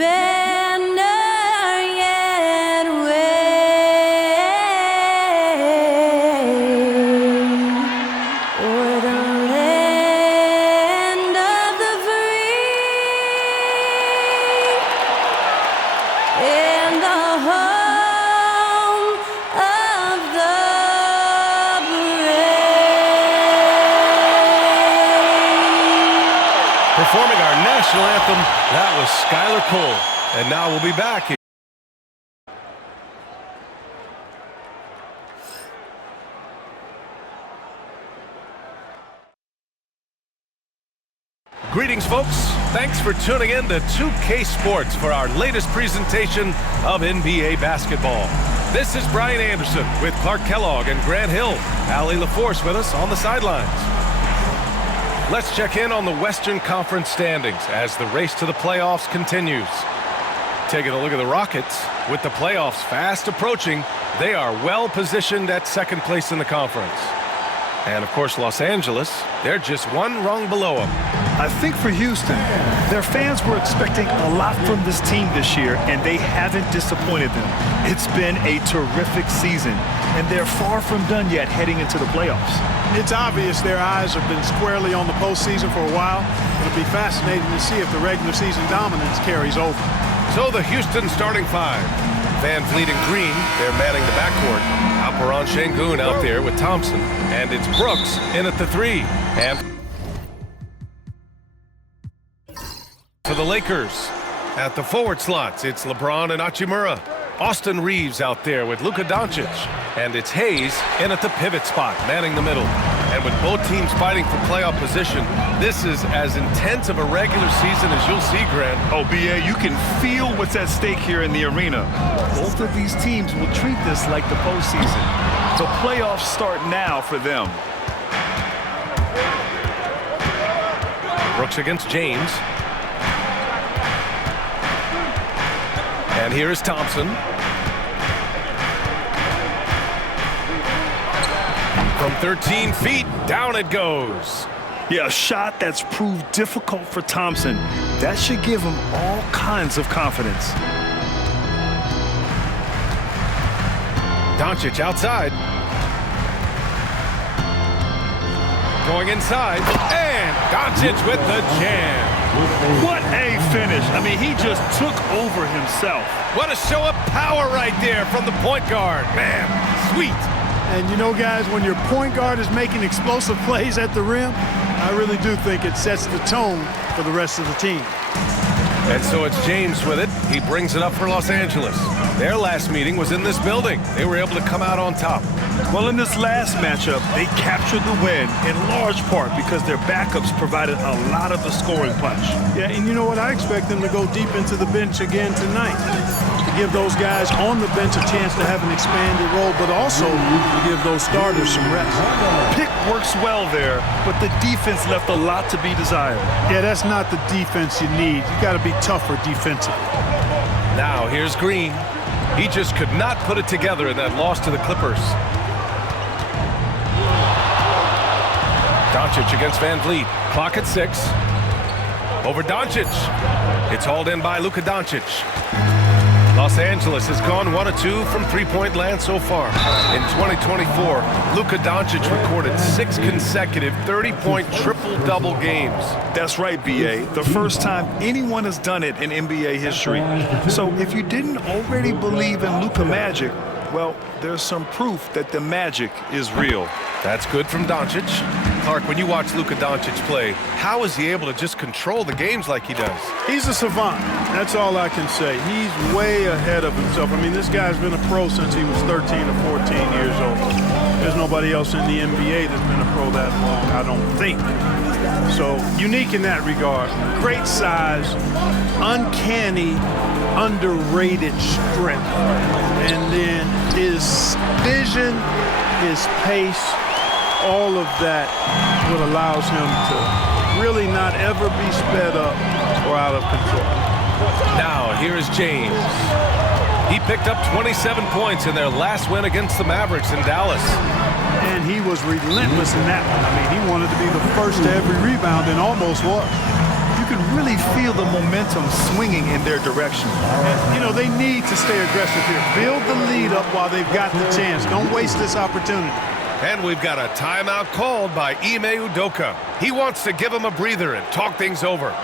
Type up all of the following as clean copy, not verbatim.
banner yet wave o'er the land of the free and the home of the brave. Performing our national anthem, that was Skylar Cole. And now we'll be back. Greetings, folks. Thanks for tuning in to 2K Sports for our latest presentation of NBA basketball. This is Brian Anderson with Clark Kellogg and Grant Hill. Allie LaForce with us on the sidelines. Let's check in on the Western Conference standings as the race to the playoffs continues. Taking a look at the Rockets, with the playoffs fast approaching, they are well positioned at second place in the conference. And of course, Los Angeles, they're just one rung below them. I think for Houston, their fans were expecting a lot from this team this year, and they haven't disappointed them. It's been a terrific season, and they're far from done yet heading into the playoffs. It's obvious their eyes have been squarely on the postseason for a while. It'll be fascinating to see if the regular season dominance carries over. So the Houston starting five. Van Vliet and Green, they're manning the backcourt. Alperon Şengün out there with Thompson. And it's Brooks in at the three. And for the Lakers, at the forward slots, it's LeBron and Hachimura. Austin Reeves out there with Luka Doncic. And it's Hayes in at the pivot spot, manning the middle. And with both teams fighting for playoff position, this is as intense of a regular season as you'll see, Grant. Oh, B.A., you can feel what's at stake here in the arena. Both of these teams will treat this like the postseason. The playoffs start now for them. Brooks against James. And here's Thompson. From 13 feet, down it goes. Yeah, a shot that's proved difficult for Thompson. That should give him all kinds of confidence. Doncic outside. Going inside. And Doncic with the jam. What a finish. I mean, he just took over himself. What a show of power right there from the point guard. Man, sweet. And you know, guys, when your point guard is making explosive plays at the rim, I really do think it sets the tone for the rest of the team. And so it's James with it. He brings it up for Los Angeles. Their last meeting was in this building. They were able to come out on top. Well, in this last matchup, they captured the win in large part because their backups provided a lot of the scoring punch. Yeah, and you know what? I expect them to go deep into the bench again tonight to give those guys on the bench a chance to have an expanded role, but also to give those starters some rest. Pick works well there, but the defense left a lot to be desired. Yeah, that's not the defense you need. You got to be tougher defensively. Now here's Green. He just could not put it together in that loss to the Clippers. Doncic against Van Vliet. Clock at 6. Over Doncic. It's hauled in by Luka Doncic. Los Angeles has gone 1 of 2 from three-point land so far. In 2024, Luka Doncic recorded 6 consecutive 30-point triple-double games. That's right, B.A. The first time anyone has done it in NBA history. So if you didn't already believe in Luka Magic, well, there's some proof that the magic is real. That's good from Doncic. Clark, when you watch Luka Doncic play, how is he able to just control the games like he does? He's a savant. That's all I can say. He's way ahead of himself. I mean, this guy's been a pro since he was 13 or 14 years old. There's nobody else in the NBA that's been a pro that long, I don't think. So, unique in that regard. Great size, uncanny, underrated strength. And then his vision, his pace, all of that what allows him to really not ever be sped up or out of control. Now, here is James. He picked up 27 points in their last win against the Mavericks in Dallas. And he was relentless in that one. I mean, he wanted to be the first to every rebound and almost was. You could can really feel the momentum swinging in their direction. And, you know, they need to stay aggressive here. Build the lead up while they've got the chance. Don't waste this opportunity. And we've got a timeout called by Ime Udoka. He wants to give him a breather and talk things over.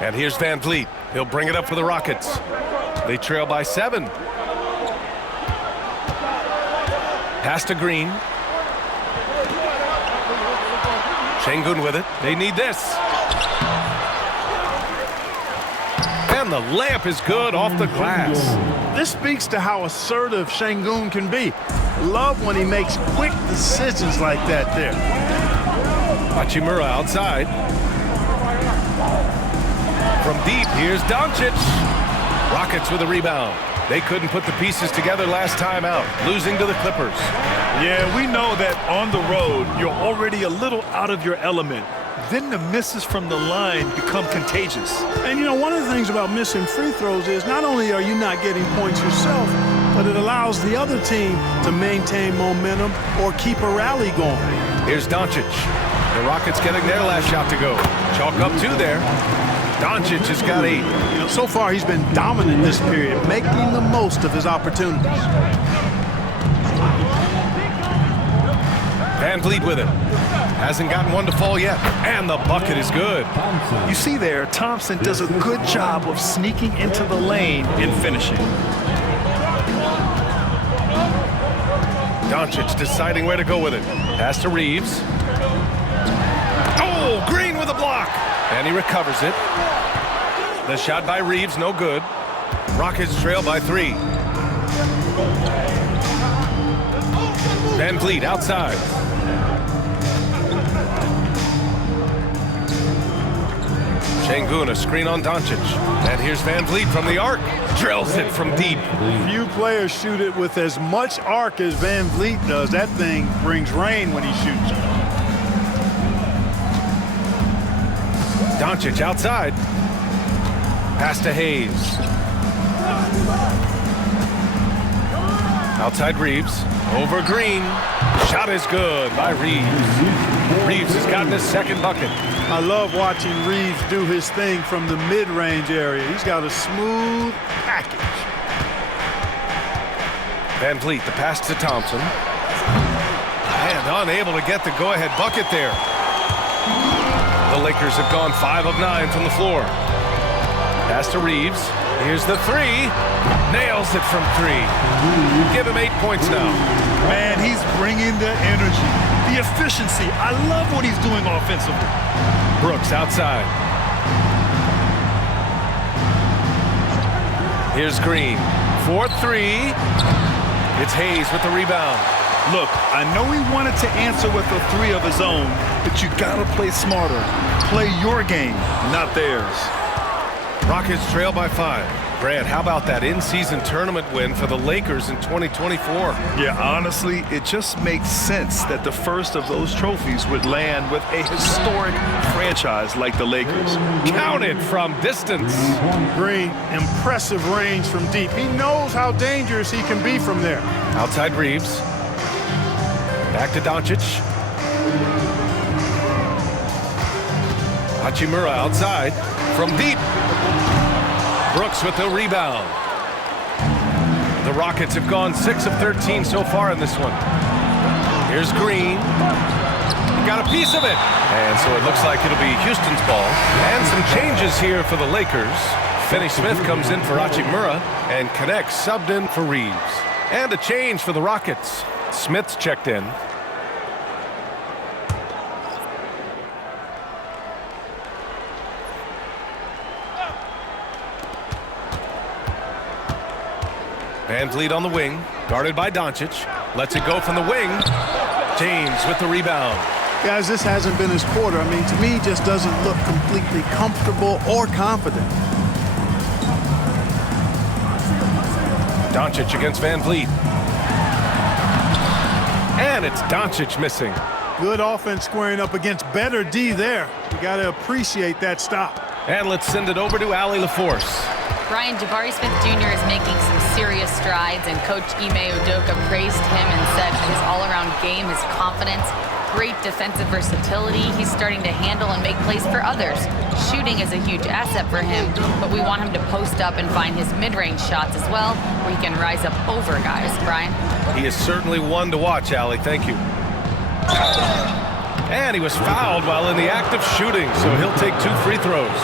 And here's Van Vliet. He'll bring it up for the Rockets. They trail by 7. Pass to Green. Şengün with it. They need this. And the layup is good off the glass. This speaks to how assertive Şengün can be. Love when he makes quick decisions like that there. Hachimura outside. From deep, here's Doncic. Rockets with a rebound. They couldn't put the pieces together last time out, losing to the Clippers. Yeah, we know that on the road, you're already a little out of your element. Then the misses from the line become contagious. And, you know, one of the things about missing free throws is not only are you not getting points yourself, but it allows the other team to maintain momentum or keep a rally going. Here's Doncic. The Rockets getting their last shot to go. Chalk up 2 there. Doncic has got 8. You know, so far he's been dominant this period, making the most of his opportunities. Van Vliet with it. Hasn't gotten one to fall yet. And the bucket is good. You see there, Thompson does a good job of sneaking into the lane and finishing. Doncic deciding where to go with it. Pass to Reeves. Oh, Green with a block. And he recovers it. The shot by Reeves, no good. Rockets trail by 3. Van Vliet outside. Şengün, a screen on Doncic. And here's Van Vliet from the arc. Drills it from deep. Few players shoot it with as much arc as Van Vliet does. That thing brings rain when he shoots. Doncic outside. Pass to Hayes. Outside Reeves. Over Green. Shot is good by Reeves. Reeves has gotten his second bucket. I love watching Reeves do his thing from the mid-range area. He's got a smooth package. Van Vliet, the pass to Thompson. And unable to get the go-ahead bucket there. The Lakers have gone 5 of 9 from the floor. Pass to Reeves. Here's the 3. Nails it from 3. Give him 8 points now. Man, he's bringing the energy, the efficiency. I love what he's doing offensively. Brooks outside. Here's Green. 4-3. It's Hayes with the rebound. Look, I know he wanted to answer with a 3 of his own, but you gotta play smarter. Play your game, not theirs. Rockets trail by 5. Grant, how about that in-season tournament win for the Lakers in 2024? Yeah, honestly, it just makes sense that the first of those trophies would land with a historic franchise like the Lakers. Counted from distance. Green, impressive range from deep. He knows how dangerous he can be from there. Outside Reeves. Back to Doncic. Hachimura outside. From deep. Brooks with the rebound. The Rockets have gone 6 of 13 so far in this one. Here's Green. Got a piece of it. And so it looks like it'll be Houston's ball. And some changes here for the Lakers. Finney Smith comes in for Hachimura and connects, subbed in for Reeves. And a change for the Rockets. Smith's checked in. Van Vliet on the wing, guarded by Doncic. Lets it go from the wing. James with the rebound. Guys, this hasn't been his quarter. I mean, to me, he just doesn't look completely comfortable or confident. Doncic against Van Vliet. And it's Doncic missing. Good offense squaring up against better D there. You got to appreciate that stop. And let's send it over to Allie LaForce. Brian, Jabari Smith Jr. is making some serious strides, and Coach Ime Udoka praised him and said his all-around game, his confidence, great defensive versatility. He's starting to handle and make plays for others. Shooting is a huge asset for him, but we want him to post up and find his mid-range shots as well, where he can rise up over guys. Brian? He is certainly one to watch, Allie. Thank you. And he was fouled while in the act of shooting, so he'll take 2 free throws.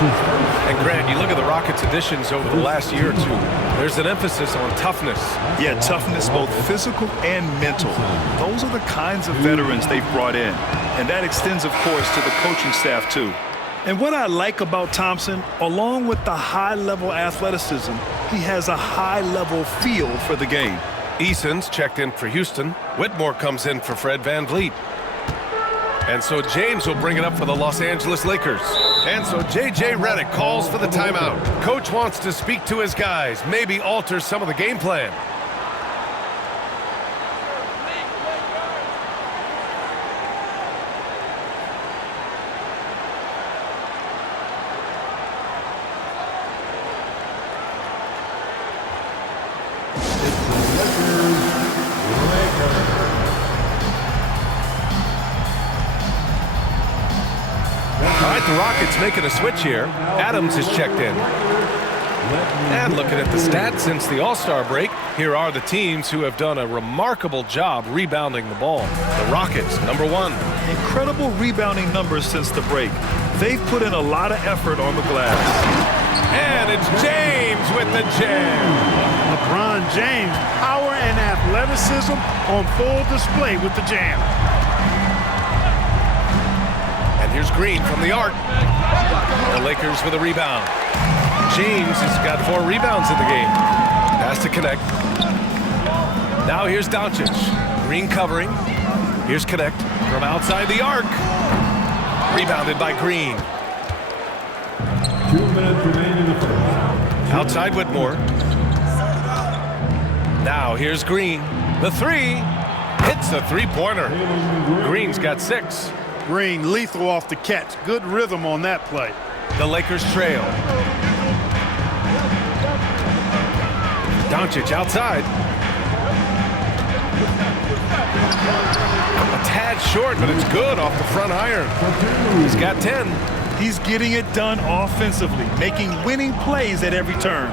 And Grant, you look at the Rockets' additions over the last year or two. There's an emphasis on toughness. Yeah, toughness, both physical and mental. Those are the kinds of veterans they've brought in. And that extends, of course, to the coaching staff, too. And what I like about Thompson, along with the high-level athleticism, he has a high-level feel for the game. Eason's checked in for Houston. Whitmore comes in for Fred VanVleet. And so James will bring it up for the Los Angeles Lakers. And so J.J. Redick calls for the timeout. Coach wants to speak to his guys, maybe alter some of the game plan. The Rockets making a switch here. Adams is checked in. And looking at the stats since the All-Star break, here are the teams who have done a remarkable job rebounding the ball. The Rockets, #1. Incredible rebounding numbers since the break. They've put in a lot of effort on the glass. And it's James with the jam. LeBron James, power and athleticism on full display with the jam. Here's Green from the arc. The Lakers with a rebound. James has got 4 rebounds in the game. Has to connect. Now here's Doncic. Green covering. Here's Connect from outside the arc. Rebounded by Green. 2 minutes remaining in the first. Outside Whitmore. Now here's Green. The 3. Hits the 3-pointer. Green's got 6. Green lethal off the catch. Good rhythm on that play. The Lakers trail. Doncic outside. A tad short, but it's good off the front iron. He's got 10. He's getting it done offensively, making winning plays at every turn.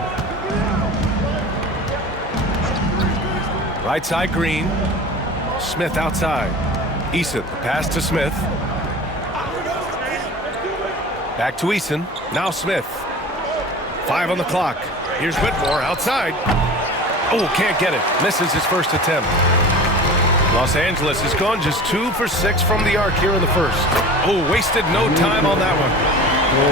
Right side Green. Smith outside. Eason, the pass to Smith. Back to Eason. Now Smith. 5 on the clock. Here's Whitmore outside. Oh, can't get it. Misses his first attempt. Los Angeles has gone just 2 for 6 from the arc here in the first. Oh, wasted no time on that one.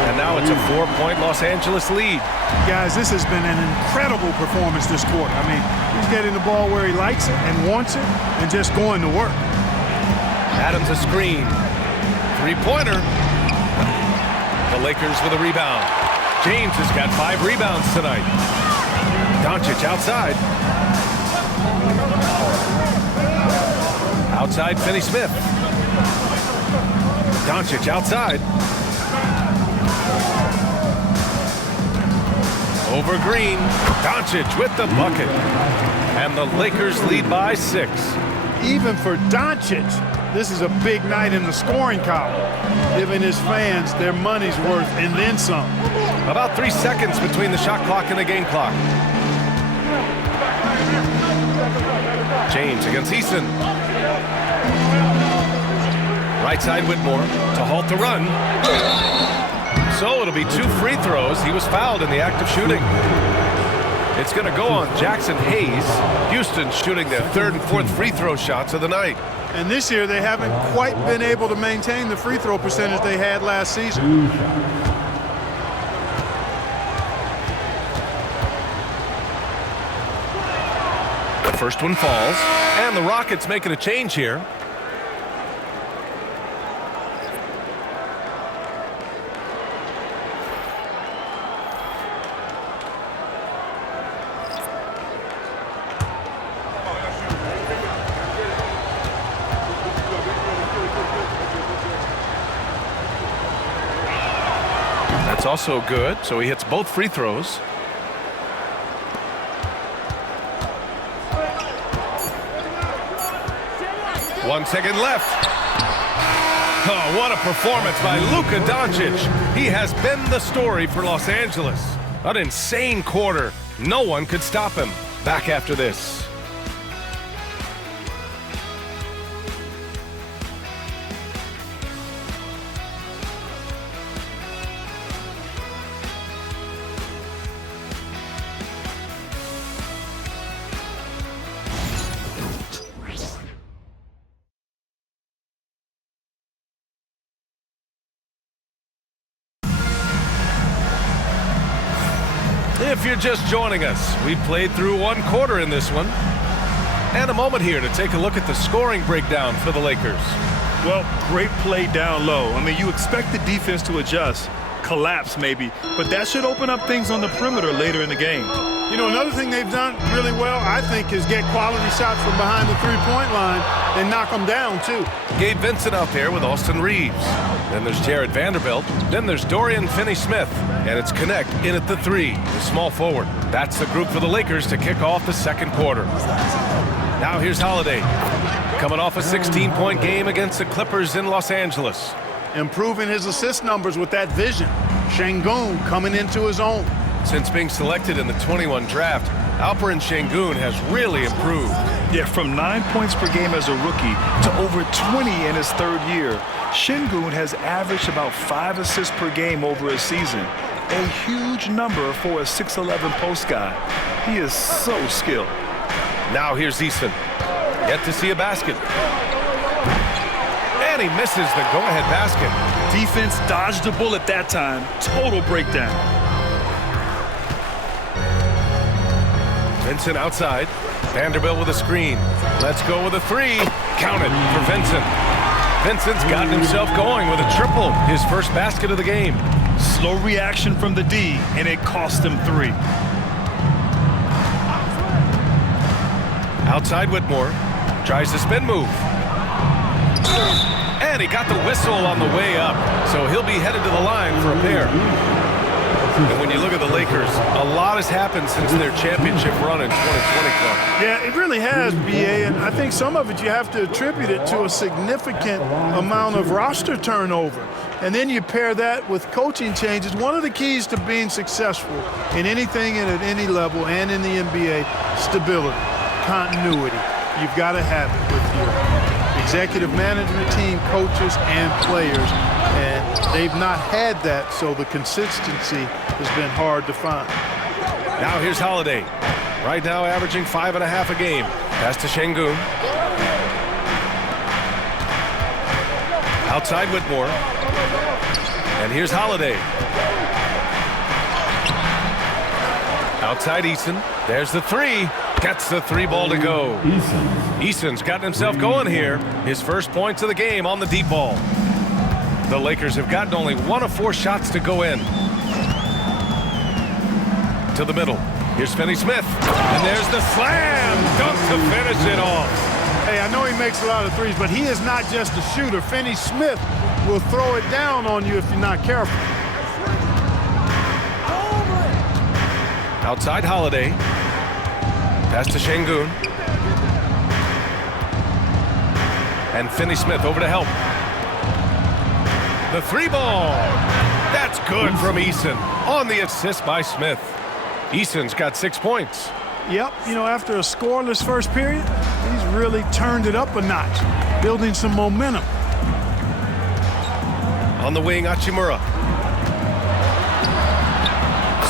And now it's a 4-point Los Angeles lead. Guys, this has been an incredible performance this quarter. I mean, he's getting the ball where he likes it and wants it and just going to work. Adams a screen. 3-pointer. The Lakers with a rebound. James has got 5 rebounds tonight. Doncic outside. Outside Finney-Smith. Doncic outside. Over Green. Doncic with the bucket. And the Lakers lead by 6. Even for Doncic, this is a big night in the scoring column, giving his fans their money's worth and then some. About 3 seconds between the shot clock and the game clock. James against Eason. Right side Whitmore to halt the run. So it'll be 2 free throws. He was fouled in the act of shooting. It's going to go on Jackson Hayes. Houston shooting their 3rd and 4th free throw shots of the night. And this year they haven't quite been able to maintain the free throw percentage they had last season. The first one falls, and the Rockets making a change here. That's also good, so he hits both free throws. One second left. Oh, what a performance by Luka Doncic. He has been the story for Los Angeles. An insane quarter. No one could stop him. Back after this. If you're just joining us, we played through one quarter in this one. And a moment here to take a look at the scoring breakdown for the Lakers. Well, great play down low. I mean, you expect the defense to adjust, collapse maybe, but that should open up things on the perimeter later in the game. You know, another thing they've done really well, I think, is get quality shots from behind the three-point line and knock them down, too. Gabe Vincent out there with Austin Reeves. Then there's Jared Vanderbilt. Then there's Dorian Finney-Smith. And it's Connect in at the 3, the small forward. That's the group for the Lakers to kick off the second quarter. Now here's Holiday, coming off a 16-point game against the Clippers in Los Angeles. Improving his assist numbers with that vision. Şengün coming into his own. Since being selected in the 21 draft, Alperen Şengün has really improved. Yeah, from 9 points per game as a rookie to over 20 in his third year. Şengün has averaged about 5 assists per game over a season. A huge number for a 6'11 post guy. He is so skilled. Now here's Eason. Yet to see a basket. And he misses the go-ahead basket. Defense dodged a bullet that time. Total breakdown. Vincent outside. Vanderbilt with a screen. Let's go with a 3. Counted for Vincent. Vincent's gotten himself going with a triple. His first basket of the game. Slow reaction from the D, and it cost him 3. Outside Whitmore. Tries the spin move. And he got the whistle on the way up. So he'll be headed to the line for a pair. And when you look at the Lakers, a lot has happened since their championship run in 2020, Clark. Yeah, it really has, B.A., and I think some of it you have to attribute it to a significant amount of roster turnover. And then you pair that with coaching changes. One of the keys to being successful in anything and at any level and in the NBA, stability, continuity. You've got to have it with your executive management team, coaches, and players. And they've not had that, so the consistency has been hard to find. Now here's Holiday. Right now averaging 5.5 a game. Pass to Şengün. Outside Whitmore. And here's Holiday. Outside Eason. There's the 3. Gets the 3 ball to go. Eason's gotten himself going here. His first points of the game on the deep ball. The Lakers have gotten only 1 of 4 shots to go in. To the middle. Here's Finney-Smith. And there's the slam dunk to finish it off. Hey, I know he makes a lot of threes, but he is not just a shooter. Finney-Smith will throw it down on you if you're not careful. Outside Holiday. Pass to Şengün. And Finney-Smith over to help. The 3 ball. That's good from Eason. On the assist by Smith. Eason's got 6 points. Yep, you know, after a scoreless first period, he's really turned it up a notch, building some momentum. On the wing, Hachimura.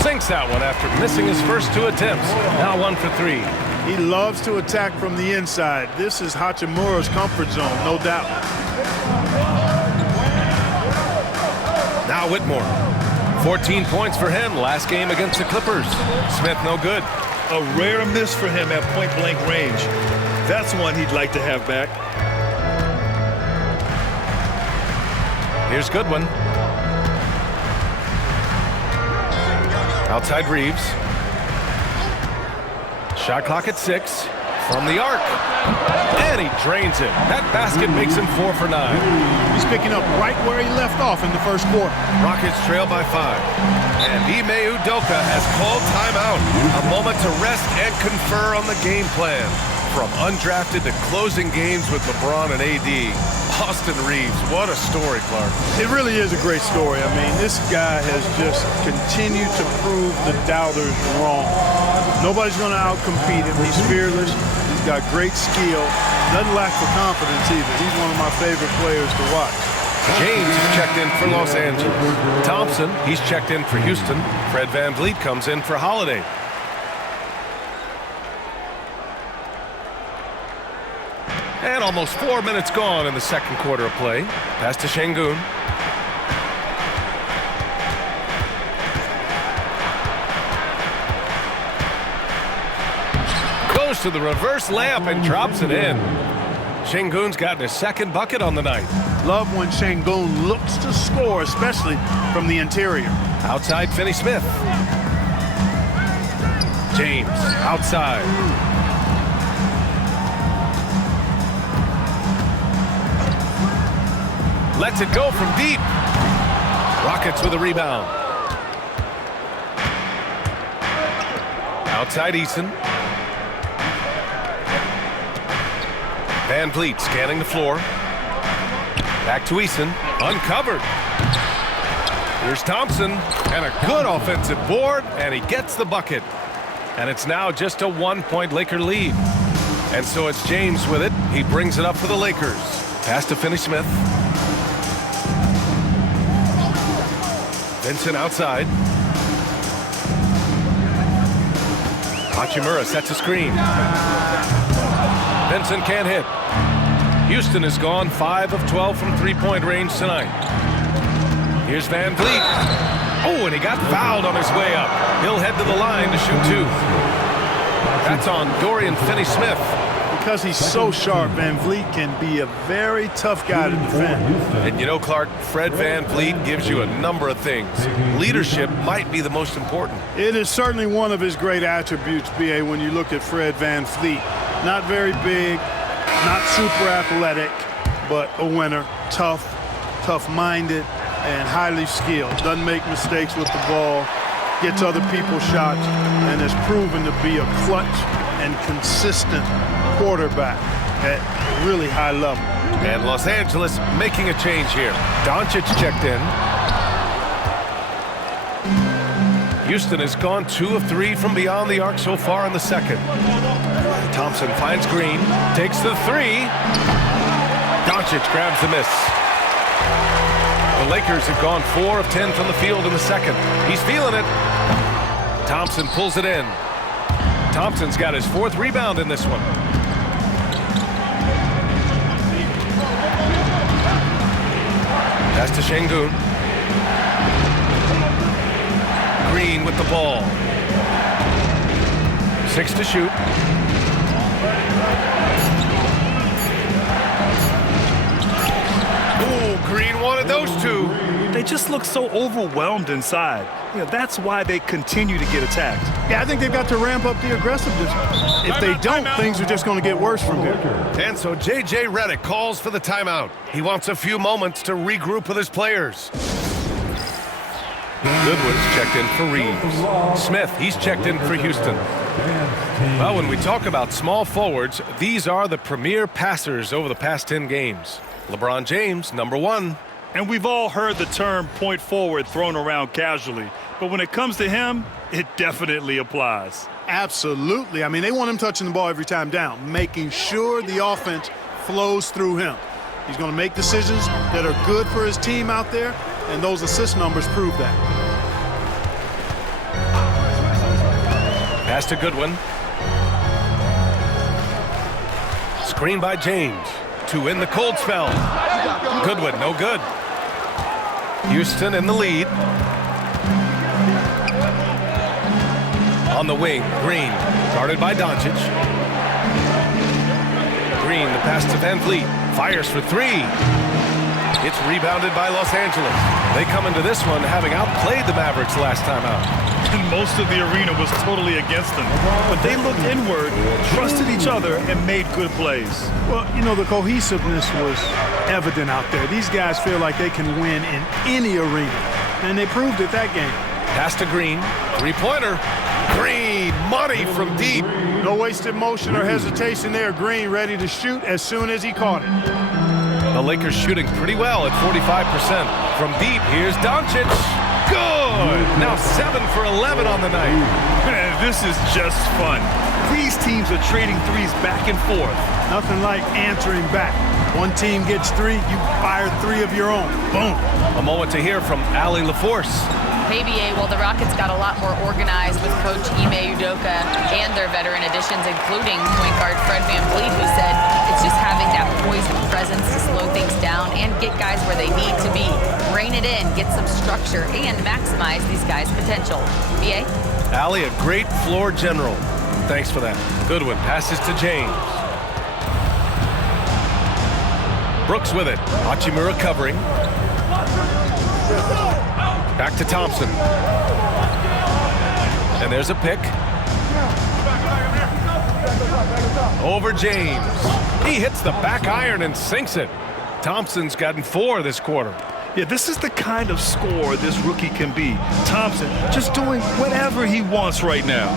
Sinks that one after missing his first 2 attempts. Now 1 for 3. He loves to attack from the inside. This is Hachimura's comfort zone, no doubt. Now Whitmore. 14 points for him last game against the Clippers. Smith no good. A rare miss for him at point-blank range. That's one he'd like to have back. Here's Goodwin. Outside Reeves. Shot clock at 6. from the arc. And he drains it. That basket makes him 4 for 9. He's picking up right where he left off in the first quarter. Rockets trail by 5. And Ime Udoka has called timeout. A moment to rest and confer on the game plan. From undrafted to closing games with LeBron and AD. Austin Reaves, what a story, Clark. It really is a great story. I mean, this guy has just continued to prove the doubters wrong. Nobody's going to outcompete him. He's fearless. He's got great skill. Doesn't lack for confidence either. He's one of my favorite players to watch. James is checked in for Los Angeles. Thompson, he's checked in for Houston. Fred VanVleet comes in for Holiday. And almost 4 minutes gone in the second quarter of play. Pass to Şengün. Goes to the reverse layup and drops it in. Şengün's gotten his second bucket on the night. Love when Şengün looks to score, especially from the interior. Outside Finney-Smith. James outside. Lets it go from deep. Rockets with a rebound. Outside Eason. VanVleet scanning the floor. Back to Eason. Uncovered. Here's Thompson. And a good offensive board. And he gets the bucket. And it's now just a 1-point Laker lead. And so it's James with it. He brings it up for the Lakers. Pass to Finney-Smith. Vincent outside. Hachimura sets a screen. Vincent can't hit. Houston has gone 5 of 12 from three-point range tonight. Here's VanVleet. Oh, and he got fouled on his way up. He'll head to the line to shoot 2. That's on Dorian Finney-Smith. Because he's so sharp, VanVleet can be a very tough guy to defend. And you know, Clark, Fred VanVleet gives you a number of things. Leadership might be the most important. It is certainly one of his great attributes, B.A., when you look at Fred VanVleet. Not very big, not super athletic, but a winner. Tough-minded, and highly skilled. Doesn't make mistakes with the ball, gets other people's shots, and has proven to be a clutch and consistent quarterback at a really high level. And Los Angeles making a change here. Doncic checked in. Houston has gone 2 of 3 from beyond the arc so far in the second. Thompson finds Green, takes the 3. Doncic grabs the miss. The Lakers have gone 4 of 10 from the field in the second. He's feeling it. Thompson pulls it in. Thompson's got his 4th rebound in this one. Pass to Şengün. Green with the ball. 6 to shoot. Ooh, Green wanted those 2. They just look so overwhelmed inside. You know, that's why they continue to get attacked. Yeah, I think they've got to ramp up the aggressiveness. If they don't, things are just going to get worse from here. And so J.J. Redick calls for the timeout. He wants a few moments to regroup with his players. Goodwin's checked in for Reaves. Smith, he's checked in for Houston. Well, when we talk about small forwards, these are the premier passers over the past 10 games. LeBron James, number 1. And we've all heard the term point forward thrown around casually. But when it comes to him, it definitely applies. Absolutely. I mean, they want him touching the ball every time down, making sure the offense flows through him. He's going to make decisions that are good for his team out there, and those assist numbers prove that. Pass to Goodwin. Screen by James to win the cold spell. Goodwin, no good. Houston in the lead. On the wing, Green, guarded by Doncic. Green, the pass to VanVleet, fires for 3. It's rebounded by Los Angeles. They come into this one having outplayed the Mavericks last time out. And most of the arena was totally against them. But they looked inward, trusted each other, and made good plays. Well, you know, the cohesiveness was evident out there. These guys feel like they can win in any arena, and they proved it that game. Pass to Green. Three-pointer. Green, money from deep. No wasted motion or hesitation there. Green ready to shoot as soon as he caught it. The Lakers shooting pretty well at 45%. From deep, here's Doncic. Good! Now 7 for 11 on the night. Man, this is just fun. These teams are trading threes back and forth. Nothing like answering back. One team gets 3, you fire 3 of your own. Boom. A moment to hear from Allie LaForce. Hey, BA, well, the Rockets got a lot more organized with Coach Ime Udoka and their veteran additions, including point guard Fred VanVleet, who said it's just having that poise and presence to slow things down and get guys where they need to be. Rein it in, get some structure, and maximize these guys' potential. BA? Allie, a great floor general. Thanks for that. Goodwin passes to James. Brooks with it. Hachimura covering. Back to Thompson. And there's a pick. Over James. He hits the back iron and sinks it. Thompson's gotten 4 this quarter. Yeah, this is the kind of scorer this rookie can be. Thompson just doing whatever he wants right now.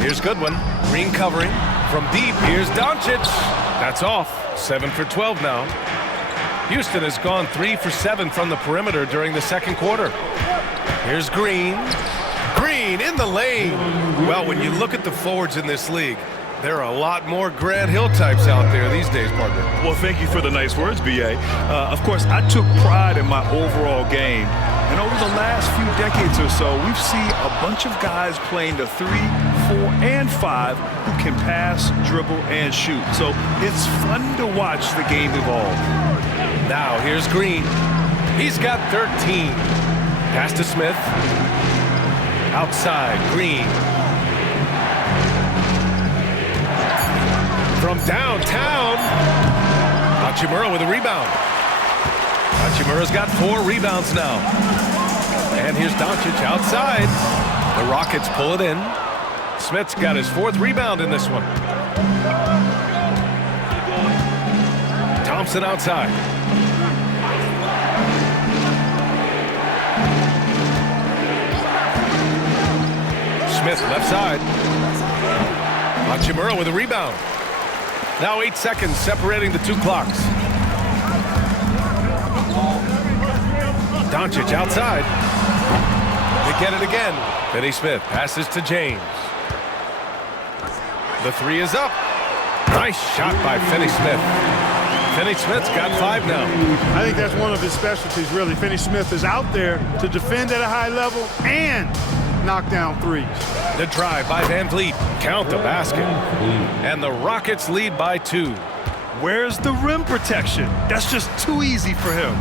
Here's Goodwin. Green covering. From deep, here's Doncic. That's off. 7 for 12 now. Houston has gone 3 for 7 from the perimeter during the second quarter. Here's Green. Green in the lane. Well, when you look at the forwards in this league, there are a lot more Grant Hill types out there these days, partner. Well, thank you for the nice words, B.A. Of course, I took pride in my overall game. And over the last few decades or so, we've seen a bunch of guys playing the 3, 4, and 5 who can pass, dribble, and shoot. So it's fun to watch the game evolve. Now here's Green. He's got 13. Pass to Smith. Outside, Green. From downtown, Hachimura with a rebound. Hachimura's got 4 rebounds now. And here's Doncic outside. The Rockets pull it in. Smith's got his 4th rebound in this one. Thompson outside. Smith left side. Hachimura with a rebound. Now 8 seconds separating the 2 clocks. Doncic outside. They get it again. Finney Smith passes to James. The 3 is up. Nice shot by Finney Smith. Finney Smith's got 5 now. I think that's one of his specialties, really. Finney Smith is out there to defend at a high level and knock down 3s. The drive by VanVleet. Count the basket. And the Rockets lead by 2. Where's the rim protection? That's just too easy for him.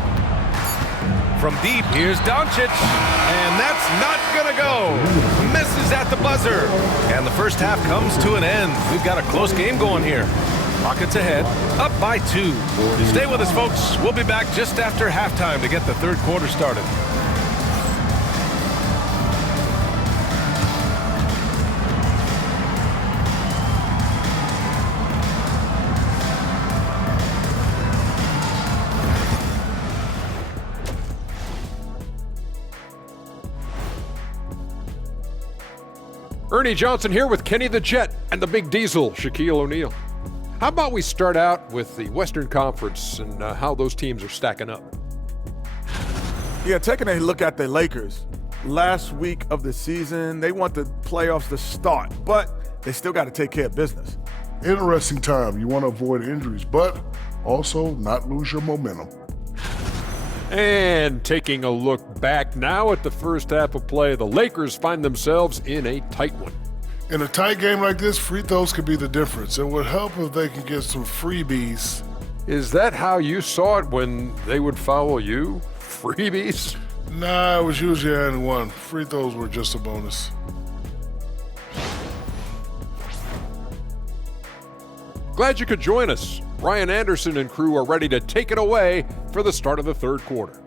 From deep, here's Doncic. And that's not gonna go. Misses at the buzzer. And the first half comes to an end. We've got a close game going here. Rockets ahead, up by 2. Stay with us, folks. We'll be back just after halftime to get the third quarter started. Ernie Johnson here with Kenny the Jet and the Big Diesel, Shaquille O'Neal. How about we start out with the Western Conference and how those teams are stacking up? Yeah, taking a look at the Lakers. Last week of the season, they want the playoffs to start, but they still got to take care of business. Interesting time. You want to avoid injuries, but also not lose your momentum. And taking a look back now at the first half of play, the Lakers find themselves in a tight one. In a tight game like this, free throws could be the difference. It would help if they could get some freebies. Is that how you saw it when they would foul you? Freebies? Nah, it was usually and one. Free throws were just a bonus. Glad you could join us. Brian Anderson and crew are ready to take it away for the start of the third quarter.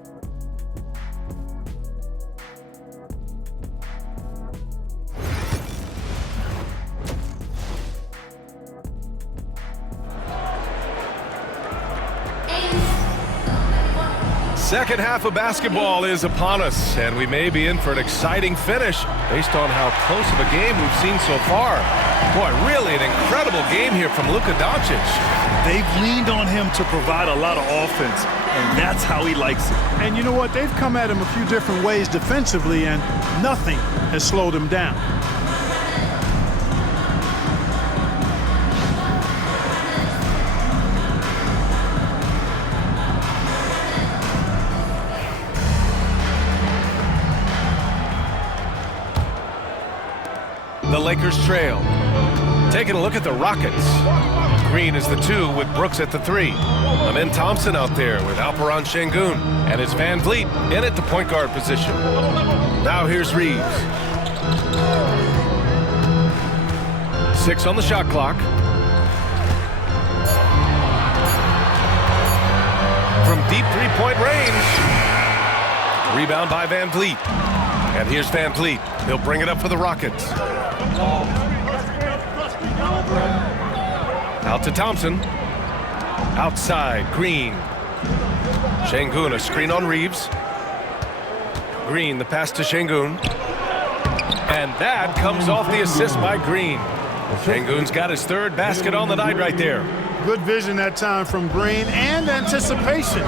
Second half of basketball is upon us, and we may be in for an exciting finish based on how close of a game we've seen so far. Boy, really an incredible game here from Luka Doncic. They've leaned on him to provide a lot of offense, and that's how he likes it. And you know what? They've come at him a few different ways defensively, and nothing has slowed him down. The Lakers trail. Taking a look at the Rockets. Green is the 2 with Brooks at the 3. Amen Thompson out there with Alperen Şengün. And it's Van Vliet in at the point guard position. Now here's Reeves. 6 on the shot clock. From deep three-point range. Rebound by Van Vliet. And here's Van Vliet. He'll bring it up for the Rockets. Out to Thompson. Outside, Green. Şengün, a screen on Reeves. Green, the pass to Şengün. And that comes off the assist by Green. Şengün's got his third basket on the night right there. Good vision that time from Green and anticipation.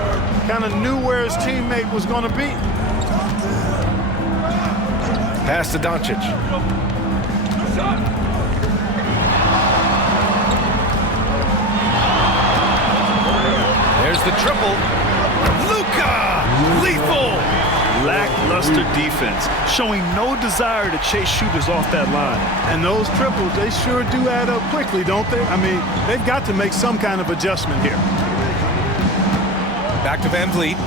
Kind of knew where his teammate was going to be. Pass to Doncic. There's the triple. Luka! Lethal! Lackluster defense, showing no desire to chase shooters off that line. And those triples, they sure do add up quickly, don't they? I mean, they've got to make some kind of adjustment here. Back to Van Vliet.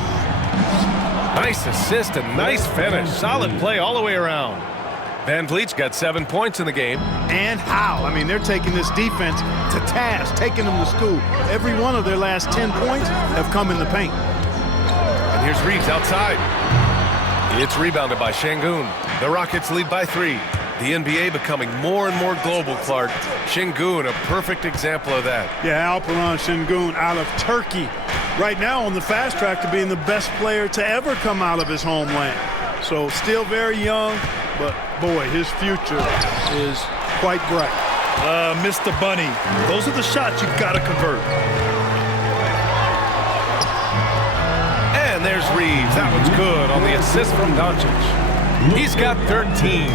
Nice assist and nice finish. Solid play all the way around. Van Vliet's got 7 points in the game. And how? I mean, they're taking this defense to task, taking them to school. Every one of their last 10 points have come in the paint. And here's Reeves outside. It's rebounded by Şengün. The Rockets lead by 3. The NBA becoming more and more global, Clark. Şengün, a perfect example of that. Yeah, Alperen Şengün out of Turkey. Right now on the fast track to being the best player to ever come out of his homeland. So still very young, but boy, his future is quite bright. Mr. Bunny, those are the shots you've got to convert. And there's Reeves. That one's good on the assist from Doncic. He's got 13.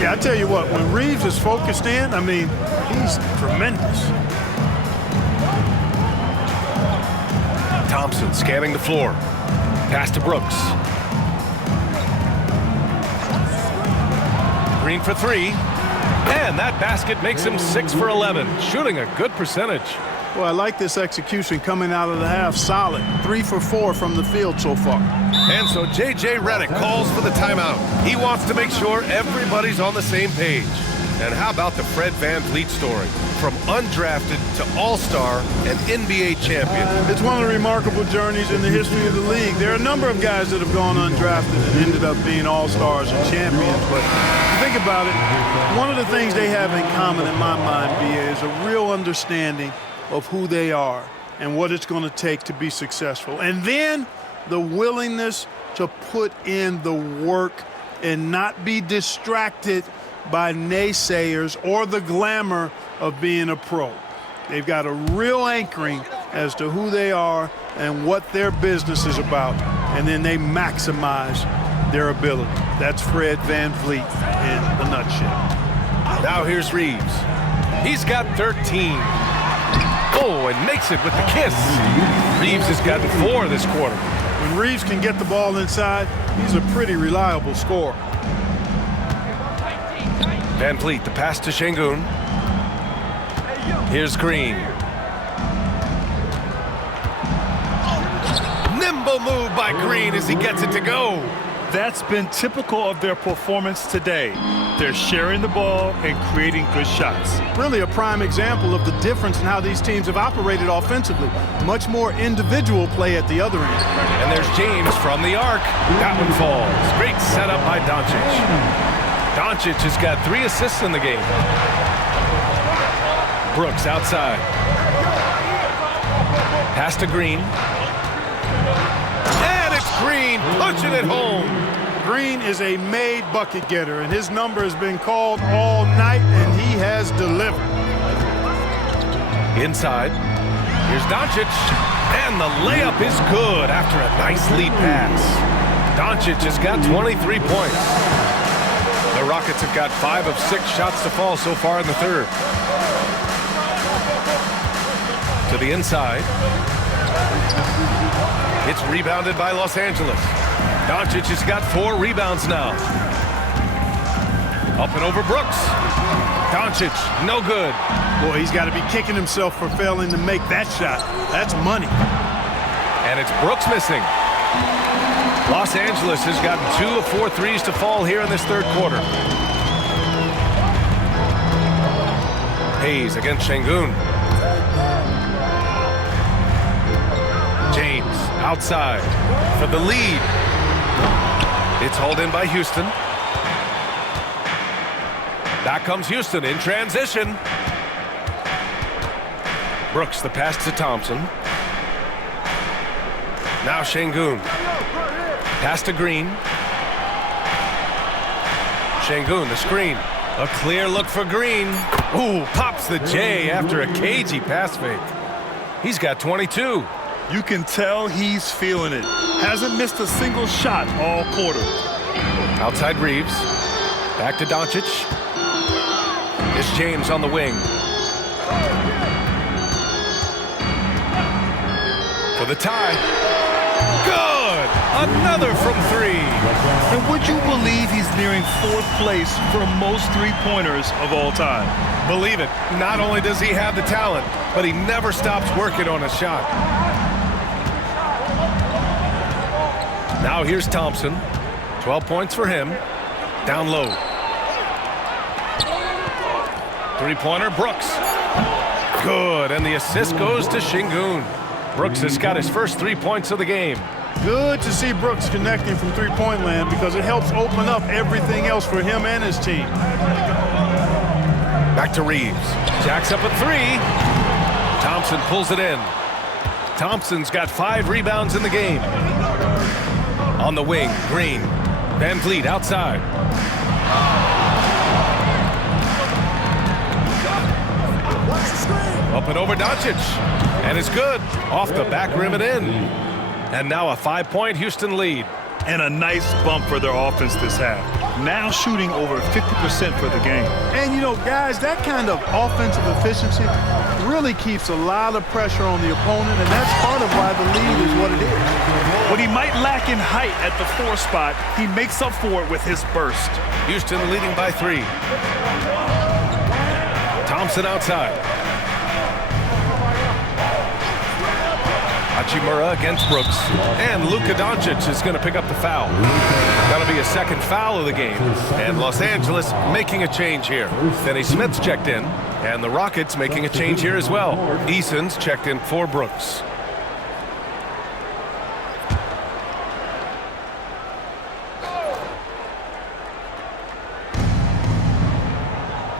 Yeah, I tell you what, when Reeves is focused in, I mean, he's tremendous. Thompson scanning the floor. Pass to Brooks. Green for 3. And that basket makes him 6 for 11. Shooting a good percentage. Well, I like this execution coming out of the half. Solid. 3 for 4 from the field so far. And so J.J. Redick calls for the timeout. He wants to make sure everybody's on the same page. And how about the Fred Van Vliet story? From undrafted to all-star and NBA champion. It's one of the remarkable journeys in the history of the league. There are a number of guys that have gone undrafted and ended up being all-stars and champions. But think about it, one of the things they have in common in my mind, B.A., is a real understanding of who they are and what it's going to take to be successful. And then the willingness to put in the work and not be distracted by naysayers or the glamour of being a pro. They've got a real anchoring as to who they are and what their business is about, and then they maximize their ability. That's Fred Van Vliet in a nutshell. Now here's Reeves. He's got 13. Oh, and makes it with the kiss. Reeves has gotten 4 this quarter. When Reeves can get the ball inside, he's a pretty reliable scorer. Van Vliet, the pass to Şengün. Here's Green. Nimble move by Green as he gets it to go. That's been typical of their performance today. They're sharing the ball and creating good shots. Really a prime example of the difference in how these teams have operated offensively. Much more individual play at the other end. And there's James from the arc. That one falls. Great setup by Doncic. Doncic has got 3 assists in the game. Brooks outside. Pass to Green. And it's Green pushing it home. Green is a made bucket getter, and his number has been called all night, and he has delivered. Inside. Here's Doncic. And the layup is good after a nice lead pass. Doncic has got 23 points. The Rockets have got 5 of 6 shots to fall so far in the third. To the inside. It's rebounded by Los Angeles. Doncic has got 4 rebounds now. Up and over Brooks. Doncic, no good. Boy, he's got to be kicking himself for failing to make that shot. That's money. And it's Brooks missing. Los Angeles has gotten 2 of 4 threes to fall here in this third quarter. Hayes against Şengün. James outside for the lead. It's hauled in by Houston. Back comes Houston in transition. Brooks, the pass to Thompson. Now Şengün. Pass to Green. Şengün, the screen. A clear look for Green. Ooh, pops the J after a cagey pass fake. He's got 22. You can tell he's feeling it. Hasn't missed a single shot all quarter. Outside Reeves. Back to Doncic. It's James on the wing. For the tie. Good! Another from 3. And would you believe he's nearing 4th place for most three-pointers of all time? Believe it. Not only does he have the talent, but he never stops working on a shot. Now here's Thompson. 12 points for him. Down low. 3-pointer, Brooks. Good, and the assist goes to Şengün. Brooks has got his first 3 points of the game. Good to see Brooks connecting from three-point land because it helps open up everything else for him and his team. Back to Reeves. Jacks up a 3. Thompson pulls it in. Thompson's got 5 rebounds in the game. On the wing, Green. Van Vliet outside. Up and over Doncic. And it's good. Off the back rim and in. And now a 5-point Houston lead. And a nice bump for their offense this half. Now shooting over 50% for the game. And, you know, guys, that kind of offensive efficiency really keeps a lot of pressure on the opponent, and that's part of why the lead is what it is. What he might lack in height at the 4 spot, he makes up for it with his burst. Houston leading by 3. Thompson outside. Hachimura against Brooks. And Luka Doncic is going to pick up the foul. That'll be a second foul of the game. And Los Angeles making a change here. Finney Smith's checked in. And the Rockets making a change here as well. Eason's checked in for Brooks.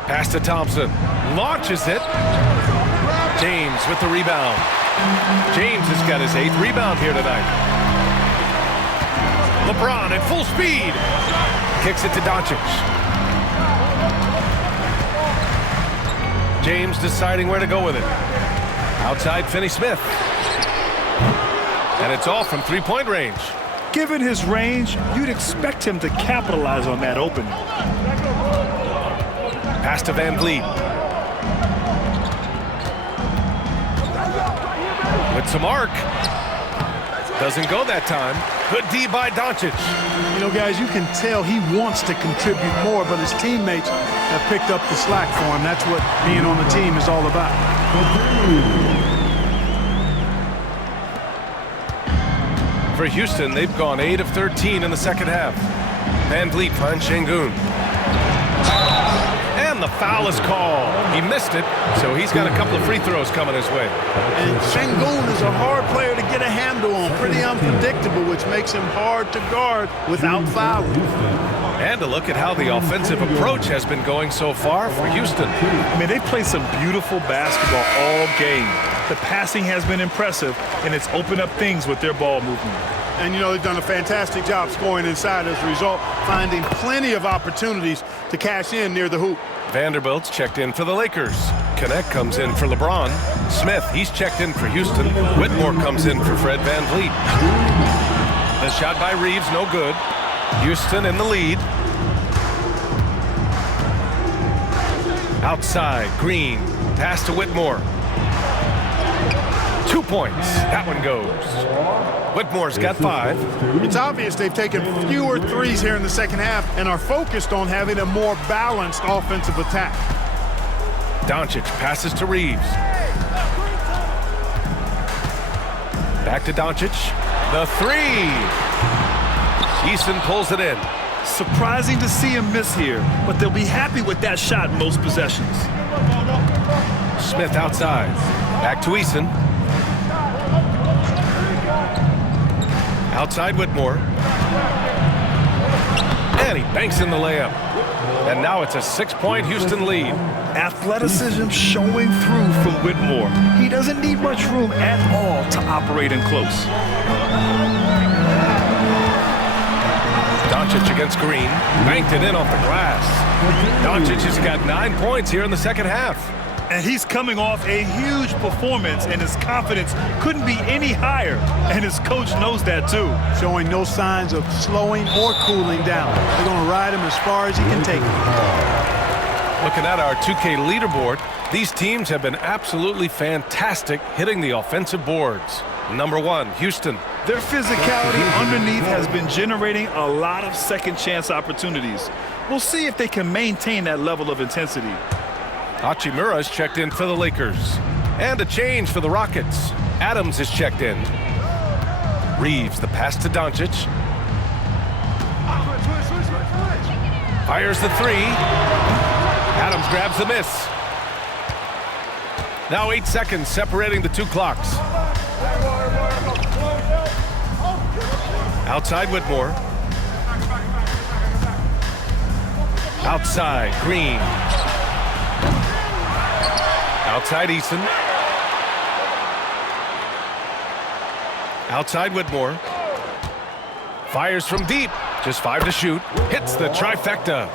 Pass to Thompson. Launches it. James with the rebound. James has got his 8th rebound here tonight. LeBron at full speed. Kicks it to Doncic. James deciding where to go with it. Outside Finney Smith. And it's all from 3-point range. Given his range, you'd expect him to capitalize on that opening. Pass to Van Vliet. With some arc. Doesn't go that time. Good D by Doncic. You know, guys, you can tell he wants to contribute more, but his teammates have picked up the slack for him. That's what being on the team is all about. For Houston, they've gone 8 of 13 in the second half. Van Vliet finds Şengün. the foul is called. He missed it, so he's got a couple of free throws coming his way. And Sengun is a hard player to get a handle on, pretty unpredictable, which makes him hard to guard without fouling. And a look at how the offensive approach has been going so far for Houston. I mean, they played some beautiful basketball all game. The passing has been impressive, and it's opened up things with their ball movement. And, you know, they've done a fantastic job scoring inside as a result, finding plenty of opportunities to cash in near the hoop. Vanderbilt's checked in for the Lakers. Connect comes in for LeBron. Smith, he's checked in for Houston. Whitmore comes in for Fred VanVleet. The shot by Reeves, no good. Houston in the lead. Outside, Green. Pass to Whitmore. 2 points. That one goes. Whitmore's got 5. It's obvious they've taken fewer threes here in the second half and are focused on having a more balanced offensive attack. Doncic passes to Reeves. Back to Doncic. The 3. Eason pulls it in. Surprising to see him miss here, but they'll be happy with that shot most possessions. Smith outside. Back to Eason. Outside Whitmore. And he banks in the layup. And now it's a 6-point Houston lead. Athleticism showing through from Whitmore. He doesn't need much room at all to operate in close. Doncic against Green. Banked it in off the glass. Doncic has got 9 points here in the second half. And he's coming off a huge performance, and his confidence couldn't be any higher. And his coach knows that too. Showing no signs of slowing or cooling down. They're going to ride him as far as he can take him. Looking at our 2K leaderboard, these teams have been absolutely fantastic hitting the offensive boards. Number 1, Houston. Their physicality underneath has been generating a lot of second chance opportunities. We'll see if they can maintain that level of intensity. Hachimura's checked in for the Lakers. And a change for the Rockets. Adams is checked in. Reeves, the pass to Doncic. Fires the 3. Adams grabs the miss. Now 8 seconds separating the 2 clocks. Outside Whitmore. Outside Green. Outside Eason. Outside Whitmore. Fires from deep. Just 5 to shoot. Hits the trifecta.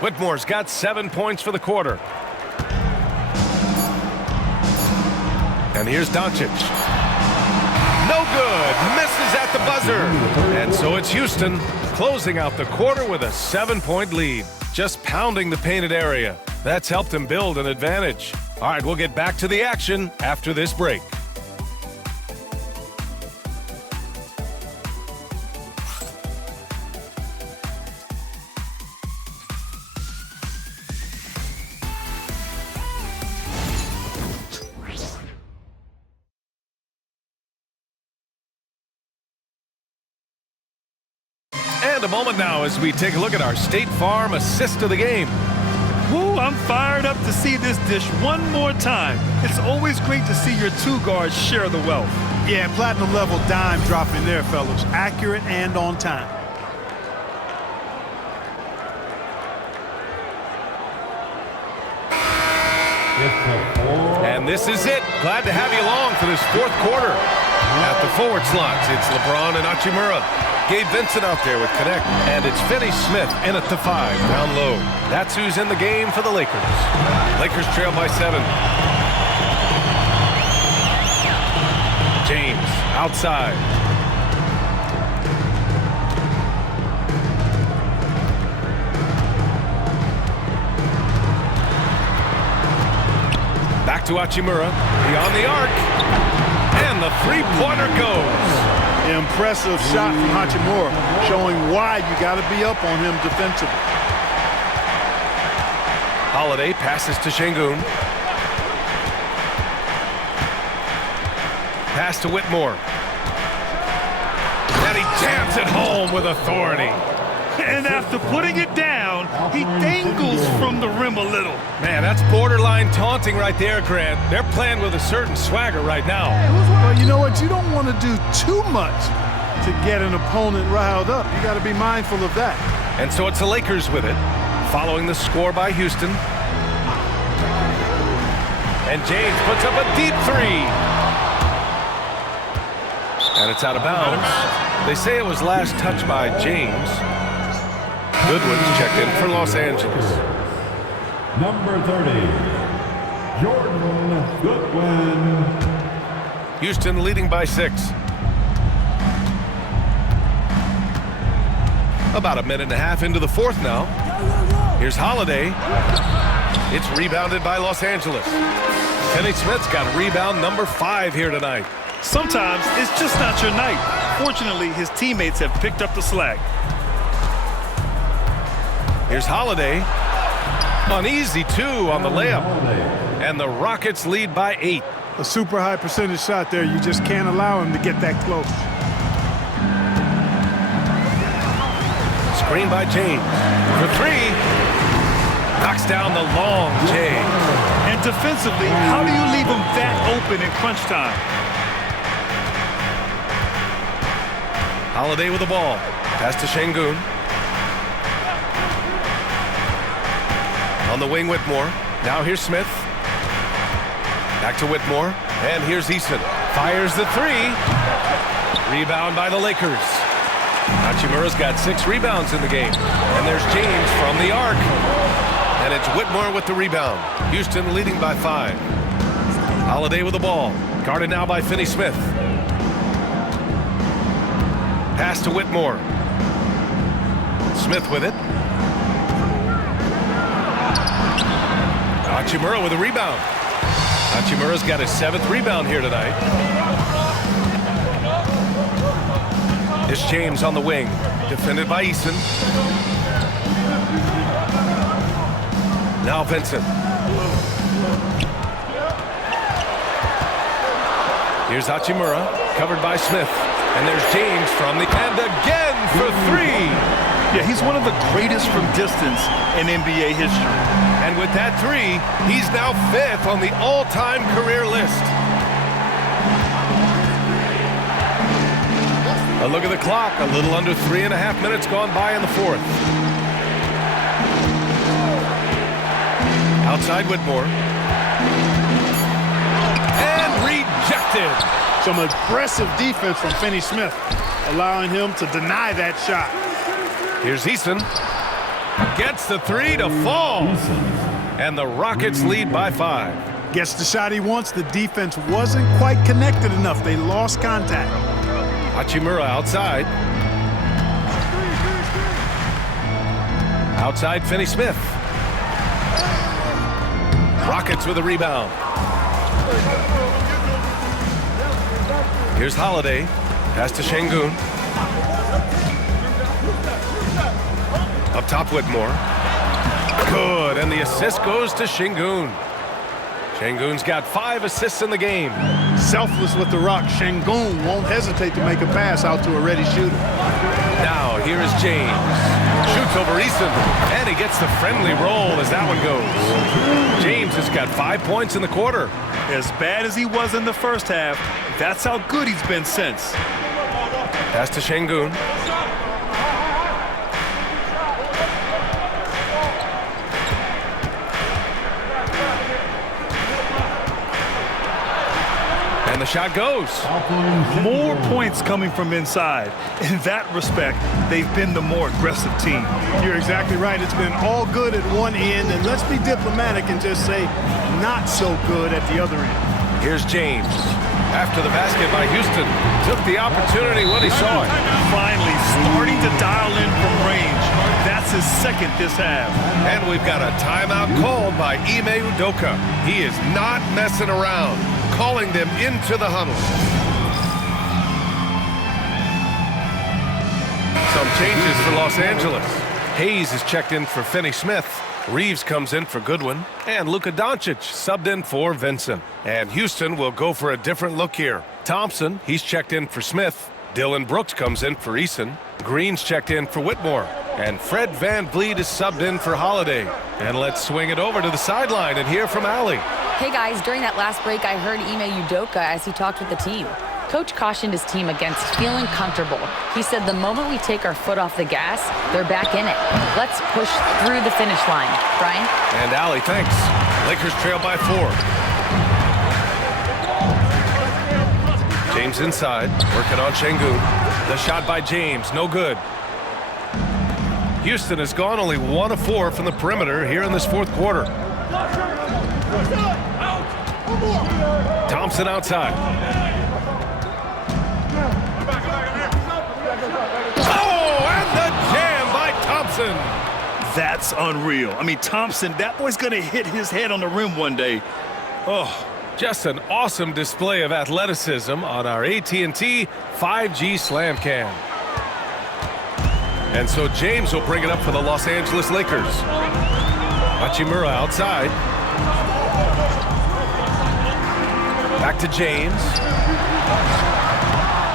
Whitmore's got 7 points for the quarter. And here's Doncic. No good. Misses at the buzzer. And so it's Houston closing out the quarter with a 7-point lead. Just pounding the painted area. That's helped him build an advantage. All right, we'll get back to the action after this break. And a moment now as we take a look at our State Farm assist of the game. Woo, I'm fired up to see this dish one more time. It's always great to see your 2 guards share the wealth. Yeah, platinum level dime dropping there, fellas. Accurate and on time. And this is it. Glad to have you along for this 4th quarter. At the forward slots, it's LeBron and Hachimura. Gabe Vincent out there with Connect. And it's Finney Smith in at the 5, down low. That's who's in the game for the Lakers. Lakers trail by 7. James outside. Back to Hachimura. Beyond the arc. And the 3-pointer goes. Impressive shot from Hachimura, showing why you got to be up on him defensively. Holiday passes to Sengun. Pass to Whitmore. And he jams it home with authority. And after putting it down, rebound. He dangles from the rim a little. Man, that's borderline taunting right there, Grant. They're playing with a certain swagger right now. Well, you know what? You don't want to do too much to get an opponent riled up. You got to be mindful of that. And so it's the Lakers with it, following the score by Houston. And James puts up a deep three. And it's out of bounds. They say it was last touched by James. Goodwin's checked in for Los Angeles. Number 30, Jordan Goodwin. Houston leading by 6. About a minute and a half into the fourth now. Here's Holiday. It's rebounded by Los Angeles. Finney Smith's got rebound number 5 here tonight. Sometimes it's just not your night. Fortunately, his teammates have picked up the slack. Here's Holiday. An easy 2 on the layup. And the Rockets lead by 8. A super high percentage shot there. You just can't allow him to get that close. Screen by James for 3. Knocks down the long J. And defensively, how do you leave him that open in crunch time? Holiday with the ball. Pass to Şengün. On the wing, Whitmore. Now here's Smith. Back to Whitmore. And here's Eason. Fires the 3. Rebound by the Lakers. Hachimura's got 6 rebounds in the game. And there's James from the arc. And it's Whitmore with the rebound. Houston leading by 5. Holiday with the ball. Guarded now by Finney Smith. Pass to Whitmore. Smith with it. Hachimura with a rebound. Hachimura's got his 7th rebound here tonight. It's James on the wing. Defended by Eason. Now Vincent. Here's Hachimura, covered by Smith. And there's James from the end again for 3. Yeah, he's one of the greatest from distance in NBA history. And with that 3, he's now 5th on the all-time career list. A look at the clock, a little under 3.5 minutes gone by in the 4th. Outside Whitmore. And rejected. Some aggressive defense from Finney Smith, allowing him to deny that shot. Here's Eason. Gets the 3 to fall. And the Rockets lead by 5. Gets the shot he wants. The defense wasn't quite connected enough. They lost contact. Hachimura outside. Outside Finney Smith. Rockets with a rebound. Here's Holiday. Pass to Şengün. Up top Whitmore. Good, and the assist goes to Şengün. Şengün's got 5 assists in the game. Selfless with the rock. Şengün won't hesitate to make a pass out to a ready shooter. Now here is James. Shoots over Eason, and he gets the friendly roll as that one goes. James has got 5 points in the quarter. As bad as he was in the first half, that's how good he's been since. Pass to Şengün. And the shot goes. More points coming from inside. In that respect, they've been the more aggressive team. You're exactly right. It's been all good at one end, and let's be diplomatic and just say not so good at the other end. Here's James. After the basket by Houston, took the opportunity when he saw it. Finally starting to dial in from range. That's his 2nd this half. And we've got a timeout called by Ime Udoka. He is not messing around, calling them into the huddle. Some changes for Los Angeles. Hayes is checked in for Finney Smith. Reeves comes in for Goodwin. And Luka Doncic subbed in for Vincent. And Houston will go for a different look here. Thompson, he's checked in for Smith. Dylan Brooks comes in for Eason. Green's checked in for Whitmore. And Fred VanVleet is subbed in for Holiday. And let's swing it over to the sideline and hear from Allie. Hey guys, during that last break, I heard Ime Udoka as he talked with the team. Coach cautioned his team against feeling comfortable. He said the moment we take our foot off the gas, they're back in it. Let's push through the finish line. Brian? And Allie, thanks. Lakers trail by 4. James inside, working on Şengün. The shot by James, no good. Houston has gone only 1 of 4 from the perimeter here in this fourth quarter. Thompson outside. Oh, and the jam by Thompson. That's unreal. I mean, Thompson, that boy's going to hit his head on the rim one day. Oh, just an awesome display of athleticism on our AT&T 5G Slam Cam. And so James will bring it up for the Los Angeles Lakers. Hachimura outside. Back to James.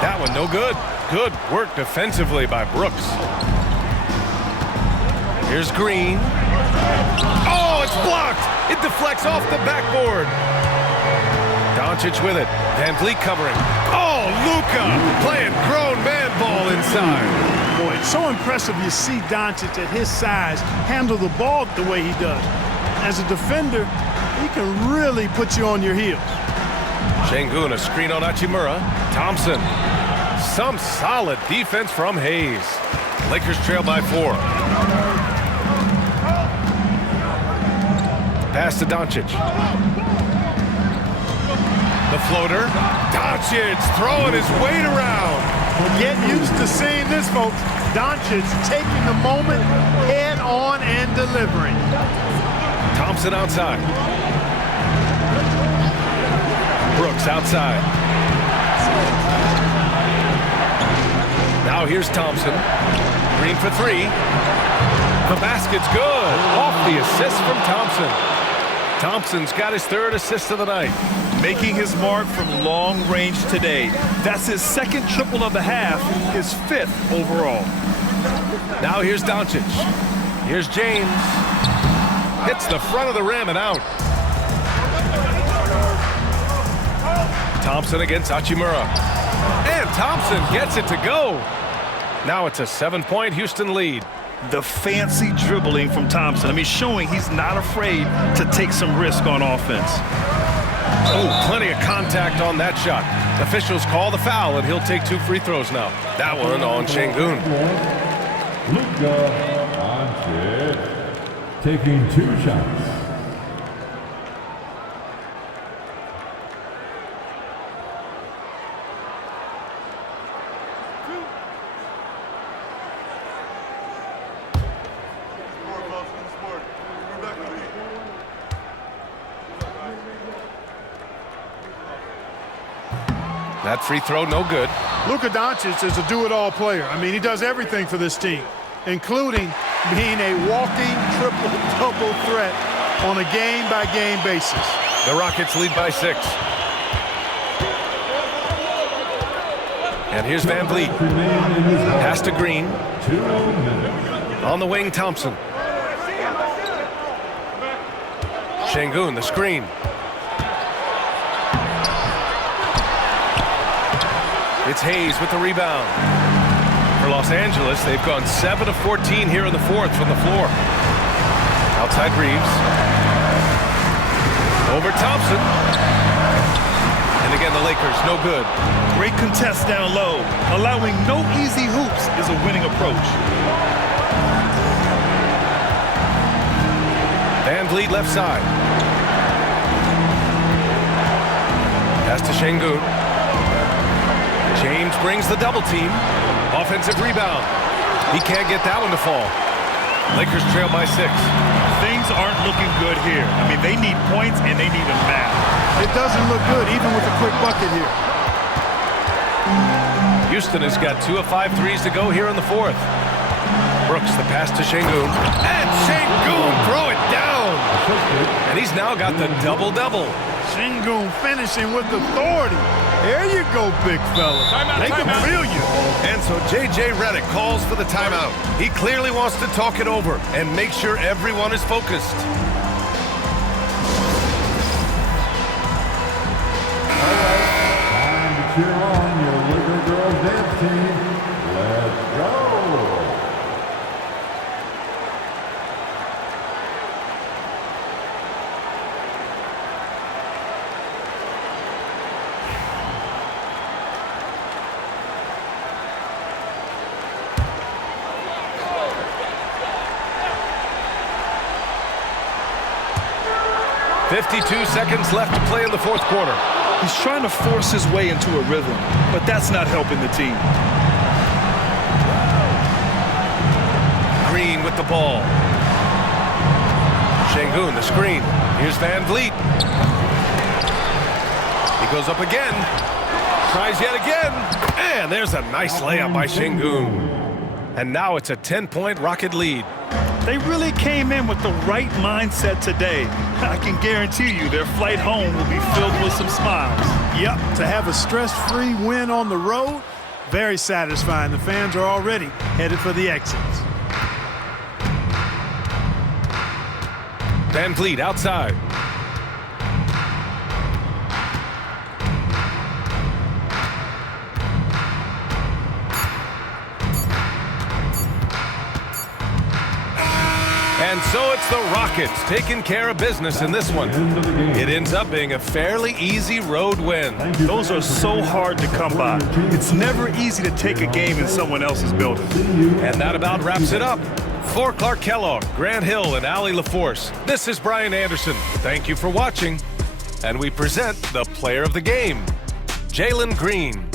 That one no good. Good work defensively by Brooks. Here's Green. Oh, it's blocked. It deflects off the backboard. Doncic with it. VanVleet covering. Oh, Luka playing grown man ball inside. Boy, it's so impressive you see Doncic at his size handle the ball the way he does. As a defender, he can really put you on your heels. Şengün, a screen on Hachimura. Thompson. Some solid defense from Hayes. Lakers trail by 4. Pass to Doncic. The floater. Doncic throwing his weight around. Get used to seeing this, folks. Doncic taking the moment head on and delivering. Thompson outside. Brooks outside. Now here's Thompson. Green for 3. The basket's good. Off the assist from Thompson. Thompson's got his 3rd assist of the night. Making his mark from long range today. That's his 2nd triple of the half, his 5th overall. Now here's Doncic. Here's James. Hits the front of the rim and out. Thompson against Hachimura. And Thompson gets it to go. Now it's a 7-point Houston lead. The fancy dribbling from Thompson. I mean, showing he's not afraid to take some risk on offense. Oh, plenty of contact on that shot. Officials call the foul, and he'll take 2 free throws now. That one on Şengün. Luka Doncic taking 2 shots. That free throw, no good. Luka Doncic is a do-it-all player. I mean, he does everything for this team, including being a walking triple-double threat on a game-by-game basis. The Rockets lead by 6. And here's VanVleet. Pass to Green. 2 minutes. On the wing, Thompson. Şengün, the screen. It's Hayes with the rebound. For Los Angeles, they've gone 7 of 14 here in the 4th from the floor. Outside Reeves. Over Thompson. And again, the Lakers, no good. Great contest down low. Allowing no easy hoops is a winning approach. VanVleet left side. Pass to Şengün. James brings the double team. Offensive rebound. He can't get that one to fall. Lakers trail by 6. Things aren't looking good here. I mean, they need points and they need them now. It doesn't look good, even with a quick bucket here. Houston has got 2 of 5 threes to go here in the 4th. Brooks, the pass to Şengün. And Şengün throw it down. And he's now got the double-double. Şengün finishing with authority. There you go, big fella. They can feel you. And so J.J. Redick calls for the timeout. He clearly wants to talk it over and make sure everyone is focused. Time to cheer on your Liquor Girls dance team. Let's go! .52 seconds left to play in the fourth quarter. He's trying to force his way into a rhythm, but that's not helping the team. Green with the ball. Şengün, the screen. Here's Van Vliet. He goes up again. Tries yet again. And there's a nice layup by Şengün. And now it's a 10-point Rocket lead. They really came in with the right mindset today. I can guarantee you their flight home will be filled with some smiles. Yep, to have a stress-free win on the road, very satisfying. The fans are already headed for the exits. Van Vliet outside. And so it's the Rockets taking care of business in this one. It ends up being a fairly easy road win. Those are so hard to come by. It's never easy to take a game in someone else's building. And that about wraps it up. For Clark Kellogg, Grant Hill, and Allie LaForce, this is Brian Anderson. Thank you for watching. And we present the player of the game, Jalen Green.